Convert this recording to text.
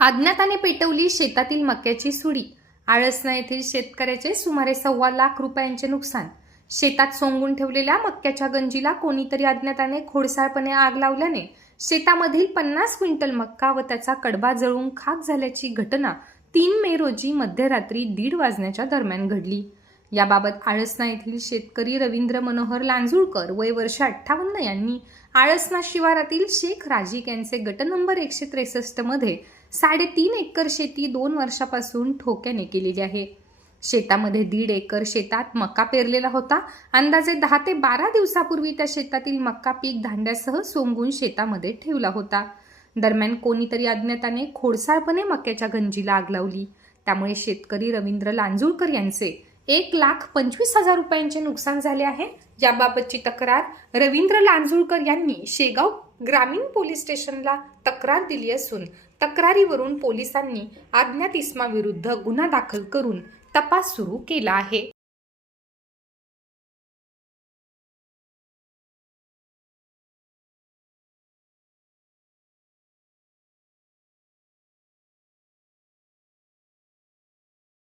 अज्ञाताने पेटवली शेतातील मक्याची सुडी. आळसना येथील शेतकऱ्याचे सुमारे सव्वा लाख रुपयांचे नुकसान. शेतात सोंगून ठेवलेल्या मक्याच्या गंजीला कोणीतरी अज्ञाताने खोडसाळपणे आग लावल्याने शेतामधील पन्नास क्विंटल मक्का व त्याचा कडबा जळून खाक झाल्याची घटना तीन मे रोजी मध्यरात्री दीड वाजण्याच्या दरम्यान घडली. याबाबत आळसना येथील शेतकरी रवींद्र मनोहर लांजुळकर वय वर्ष अठ्ठावन्न यांनी आळसना शिवारातील शेख राजीक यांचे गट नंबर एकशे त्रेसष्टमध्ये साडेतीन एकर शेती दोन वर्षापासून ठोक्याने केलेली आहे. शेतामध्ये दीड एकर शेतात मका पेरलेला होता. अंदाजे दहा ते बारा दिवसापूर्वी त्या शेतातील मक्का पीक धांड्यासह सोंगून शेतामध्ये ठेवला होता. दरम्यान कोणीतरी अज्ञाताने खोडसाळपणे मक्याच्या गंजीला आग लावली त्यामुळे शेतकरी रवींद्र लांजुळकर यांचे एक लाख पंचवीस हजार रुपयांचे नुकसान झाले आहे. याबाबतची तक्रार रवींद्र लांजुळकर यांनी शेगाव ग्रामीण पोलीस स्टेशनला तक्रार दिली असून तक्रारीवरून पोलिसांनी अज्ञात इस्माविरुद्ध गुन्हा दाखल करून तपास सुरू केला आहे.